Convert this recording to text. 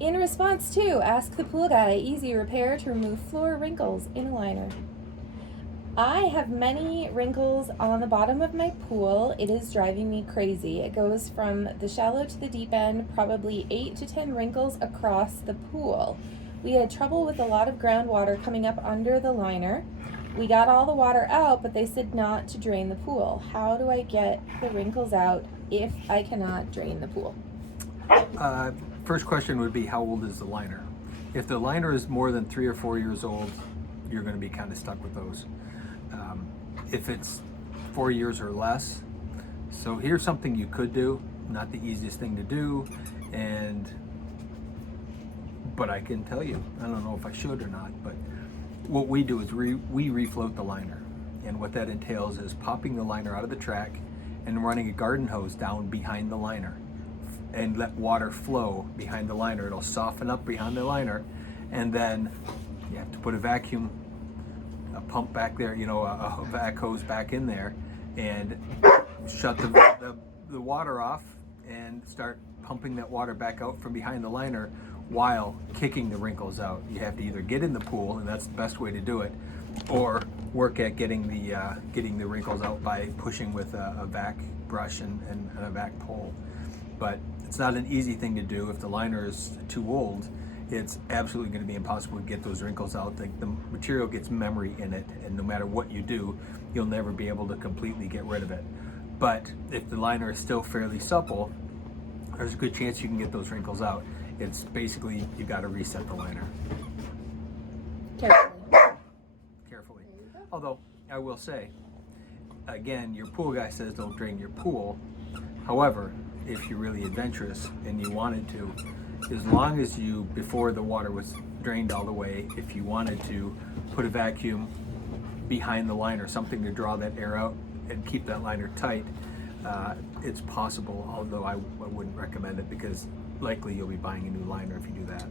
In response to Ask the Pool Guy, easy repair to remove floor wrinkles in a liner. I have many wrinkles on the bottom of my pool. It is driving me crazy. It goes from the shallow to the deep end, probably 8 to 10 wrinkles across the pool. We had trouble with a lot of groundwater coming up under the liner. We got all the water out, but they said not to drain the pool. How do I get the wrinkles out if I cannot drain the pool? First question would be, how old is the liner? If the liner is more than 3 or 4 years old, you're going to be kind of stuck with those. If it's 4 years or less, so here's something you could do, not the easiest thing to do, but I can tell you, I don't know if I should or not, but what we do is we refloat the liner. And what that entails is popping the liner out of the track and running a garden hose down behind the liner and let water flow behind the liner. It'll soften up behind the liner, and then you have to put a pump back there, a vac hose back in there, and shut the water off and start pumping that water back out from behind the liner while kicking the wrinkles out. You have to either get in the pool, and that's the best way to do it, or work at getting the wrinkles out by pushing with a vac brush and a vac pole. But it's not an easy thing to do. If the liner is too old, it's absolutely going to be impossible to get those wrinkles out. The material gets memory in it, and no matter what you do, you'll never be able to completely get rid of it. But if the liner is still fairly supple, there's a good chance you can get those wrinkles out. It's basically, you got to reset the liner. Carefully. Although, I will say, again, your pool guy says don't drain your pool. However, if you're really adventurous and you wanted to, as long as you, before the water was drained all the way, if you wanted to put a vacuum behind the liner, something to draw that air out and keep that liner tight, it's possible, although I wouldn't recommend it, because likely you'll be buying a new liner if you do that.